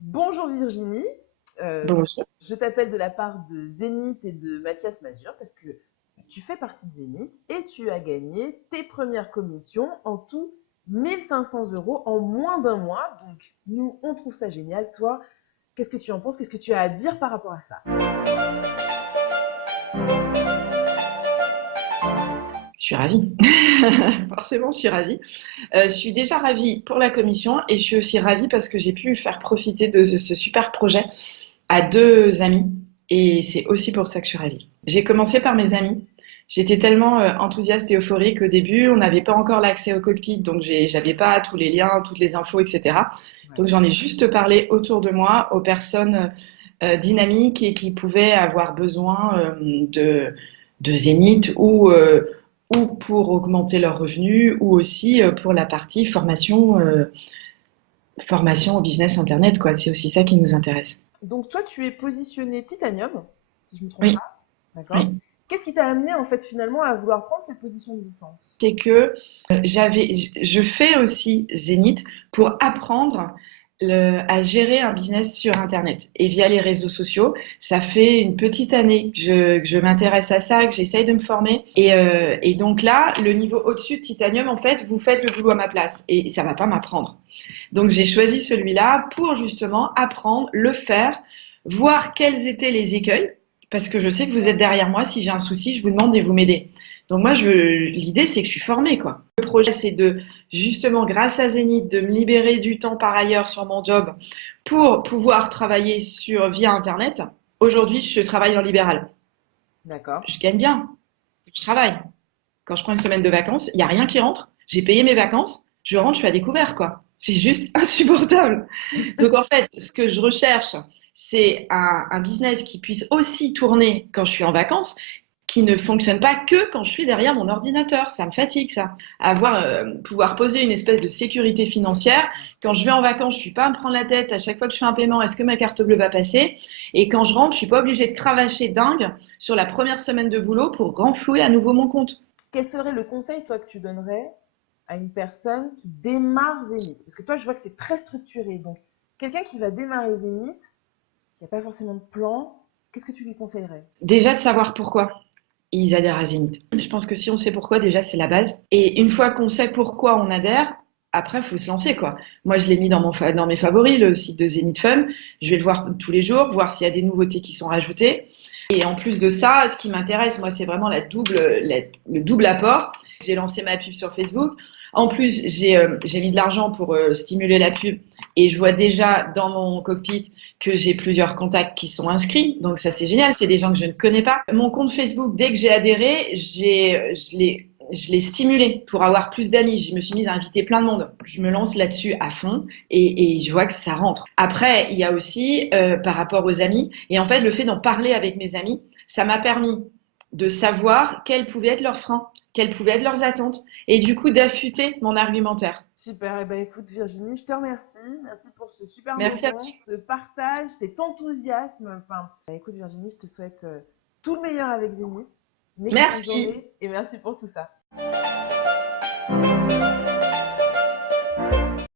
Bonjour Virginie. Bonjour. Je t'appelle de la part de Zénith et de Mathias Mazur parce que tu fais partie de Zénith et tu as gagné tes premières commissions, en tout 1 500 € en moins d'un mois. Donc nous, on trouve ça génial. Toi, qu'est-ce que tu en penses? Qu'est-ce que tu as à dire par rapport à ça? Je suis ravie. Forcément, je suis ravie. Je suis déjà ravie pour la commission et je suis aussi ravie parce que j'ai pu faire profiter de ce super projet à deux amis et c'est aussi pour ça que je suis ravie. J'ai commencé par mes amis. J'étais tellement enthousiaste et euphorique au début, on n'avait pas encore l'accès au cockpit, donc j'avais pas tous les liens, toutes les infos, etc. Donc Ouais. j'en ai juste parlé autour de moi aux personnes dynamiques et qui pouvaient avoir besoin de Zénith ou pour augmenter leurs revenus ou aussi pour la partie formation au business internet, quoi. C'est aussi ça qui nous intéresse. Donc toi, tu es positionné titanium, si je ne me trompe Oui, pas. D'accord? oui. Qu'est-ce qui t'a amené en fait finalement à vouloir prendre cette position de licence? C'est que je fais aussi Zénith pour apprendre à gérer un business sur Internet et via les réseaux sociaux. Ça fait une petite année que je m'intéresse à ça, que j'essaye de me former. Et donc là, le niveau au-dessus de Titanium, en fait, vous faites le boulot à ma place et ça va pas m'apprendre. Donc j'ai choisi celui-là pour justement apprendre, le faire, voir quels étaient les écueils, parce que je sais que vous êtes derrière moi. Si j'ai un souci, je vous demande et vous m'aidez. Donc moi, l'idée, c'est que je suis formée, quoi. Le projet, c'est de, justement, grâce à Zénith, de me libérer du temps par ailleurs sur mon job pour pouvoir travailler via Internet. Aujourd'hui, je travaille en libéral. D'accord. Je gagne bien. Je travaille. Quand je prends une semaine de vacances, il n'y a rien qui rentre. J'ai payé mes vacances. Je rentre, je suis à découvert, quoi. C'est juste insupportable. Donc, en fait, ce que je recherche, c'est un business qui puisse aussi tourner quand je suis en vacances, qui ne fonctionne pas que quand je suis derrière mon ordinateur. Ça me fatigue, ça. Pouvoir poser une espèce de sécurité financière. Quand je vais en vacances, je suis pas à me prendre la tête à chaque fois que je fais un paiement, est-ce que ma carte bleue va passer? Et quand je rentre, je suis pas obligée de cravacher dingue sur la première semaine de boulot pour renflouer à nouveau mon compte. Quel serait le conseil, toi, que tu donnerais à une personne qui démarre Zénith? Parce que toi, je vois que c'est très structuré. Donc, quelqu'un qui va démarrer Zénith, qui n'a pas forcément de plan, qu'est-ce que tu lui conseillerais? Déjà de savoir pourquoi ils adhèrent à Zénith. Je pense que si on sait pourquoi, déjà, c'est la base. Et une fois qu'on sait pourquoi on adhère, après, il faut se lancer, quoi. Moi, je l'ai mis dans mes favoris, le site de Zenith Fun. Je vais le voir tous les jours, voir s'il y a des nouveautés qui sont rajoutées. Et en plus de ça, ce qui m'intéresse, moi, c'est vraiment le double apport. J'ai lancé ma pub sur Facebook. En plus, j'ai mis de l'argent pour stimuler la pub. Et je vois déjà dans mon cockpit que j'ai plusieurs contacts qui sont inscrits. Donc ça, c'est génial. C'est des gens que je ne connais pas. Mon compte Facebook, dès que j'ai adhéré, je l'ai stimulé pour avoir plus d'amis. Je me suis mise à inviter plein de monde. Je me lance là-dessus à fond et je vois que ça rentre. Après, il y a aussi par rapport aux amis. Et en fait, le fait d'en parler avec mes amis, ça m'a permis de savoir quels pouvaient être leurs freins, quelles pouvaient être leurs attentes et du coup d'affûter mon argumentaire. Super, eh ben, écoute Virginie, je te remercie. Merci pour ce super Merci à moment, toi. ce partage, cet enthousiasme. Enfin, écoute Virginie, je te souhaite tout le meilleur avec Zénith. Une excellente Merci. journée et merci pour tout ça.